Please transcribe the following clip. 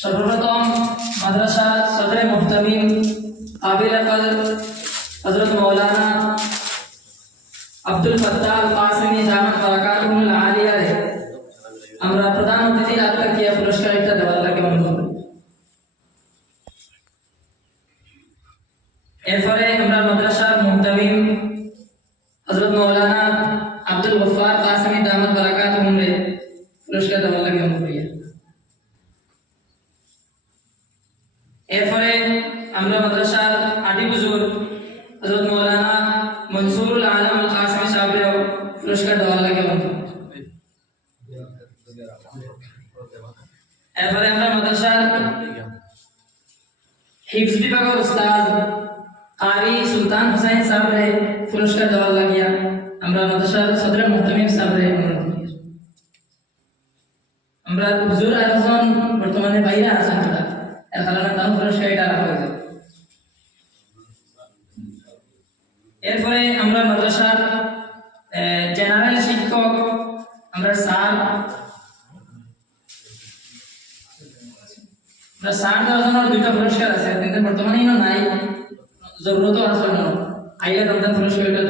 সর্বপ্রথম মাদ্রাসা সদরে মুহতামিম আবির আকল হজরত মৌলানা আব্দুল ফত্তাহ কাসিমি দামাত বারাকাতুহুল আলিয়া রে আমরা প্রধান অতিথির আত্মাকিয়া পুরস্কার একটা দেওয়ার লাগে অনুরোধ। এরপরে আমরা মাদ্রাসার মুহতামিম হজরত মৌলানা আব্দুল গফার কাসিমি দামাত বারাকাতুহুম রে, পুরস্কার দেওয়ার লাগে অনুরোধ করি এরপরে আমরা মাদ্রাসার আদি হুজুর হযরত মাওলানা মনসুরুল আলম আল কাসমি সাহেবের পুরস্কার দেওয়া লাগে অনুরোধ। এরপরে আমরা মাদ্রাসার হিফজ বিভাগের উস্তাদ কারি সুলতান হুসাইন সাহেবের পুরস্কার দেওয়া লাগিয়া আমরা মাদ্রাসার সদর মুহতামিম সাহেবের অনুরোধ করি। আমরা হুজুর আয়োজন বর্তমানে বাইরে আছেন এরপরে আমরা মাদ্রাসার জেনারেল শিক্ষক, আমরা স্যার স্যার দেওয়ার জন্য দুইটা পুরস্কার আছে। কিন্তু বর্তমানে ইনো নাই জরুরতও আছে আইলে তাদের পুরস্কার এটা